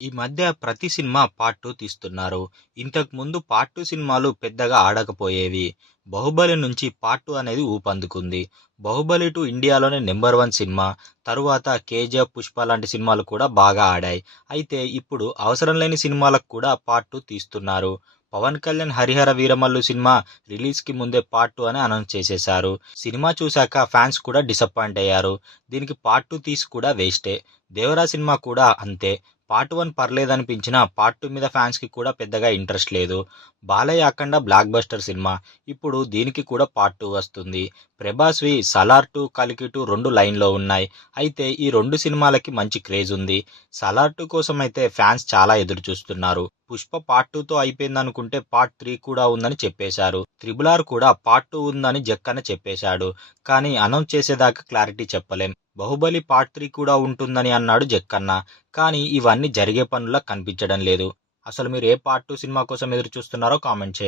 ఈ మధ్య ప్రతి సినిమా పార్ట్ 2 తీస్తున్నారు. ఇంతకుముందు పార్ట్ 2 సినిమాలు పెద్దగా ఆడకపోయేవి. 'బాహుబలి' నుంచి పార్ట్ 2 అనేది ఊపందుకుంది. 'బాహుబలి 2' ఇండియాలోనే నంబర్ 1 సినిమా. తరువాత 'కేజీఎఫ్', 'పుష్ప' లాంటి సినిమాలు కూడా బాగా ఆడాయి. అయితే ఇప్పుడు అవసరం లేని సినిమాలకు కూడా పార్ట్ 2 తీస్తున్నారు. పవన్ కళ్యాణ్ 'హరిహర వీరమల్లు' సినిమా రిలీజ్‌కి ముందే పార్ట్ 2 అని అనౌన్స్ చేసేశారు. సినిమా చూశాక ఫ్యాన్స్ కూడా డిసప్పాయింట్ అయ్యారు. దీనికి పార్ట్ 2 తీసి కూడా వేస్టే. 'దేవరా' సినిమా కూడా అంతే. పార్ట్ 1 పర్లేదనిపించినా పార్ట్ 2 మీద ఫ్యాన్స్‌కి కూడా పెద్దగా ఇంట్రెస్ట్ లేదు. 'బాలయ్య అఖండ' బ్లాక్ బస్టర్ సినిమా. ఇప్పుడు దీనికి కూడా పార్ట్ 2 వస్తుంది. ప్రభాస్‌వి 'సలార్ 2', 'కల్కి 2' 2 లైన్‌లో ఉన్నాయి. అయితే ఈ 2 సినిమాలకి మంచి క్రేజ్ ఉంది. 'సలార్ 2' కోసం అయితే ఫ్యాన్స్ చాలా ఎదురు చూస్తున్నారు. 'పుష్ప' పార్ట్ 2తో అయిపోయిందనుకుంటే పార్ట్ 3 కూడా ఉందని చెప్పేశారు. 'త్రిబుల్ ఆర్' కూడా పార్ట్ 2 ఉందని జక్కన్న చెప్పేశాడు. కానీ అనౌన్స్ చేసేదాకా క్లారిటీ చెప్పలేం. 'బాహుబలి' పార్ట్ 3 కూడా ఉంటుందని అన్నాడు జక్కన్న. కానీ ఇవన్నీ జరిగే పనుల్లా కనిపించడం లేదు. అసలు మీరు ఏ పార్ట్ 2 సినిమా కోసం ఎదురు చూస్తున్నారో కామెంట్ చేయండి.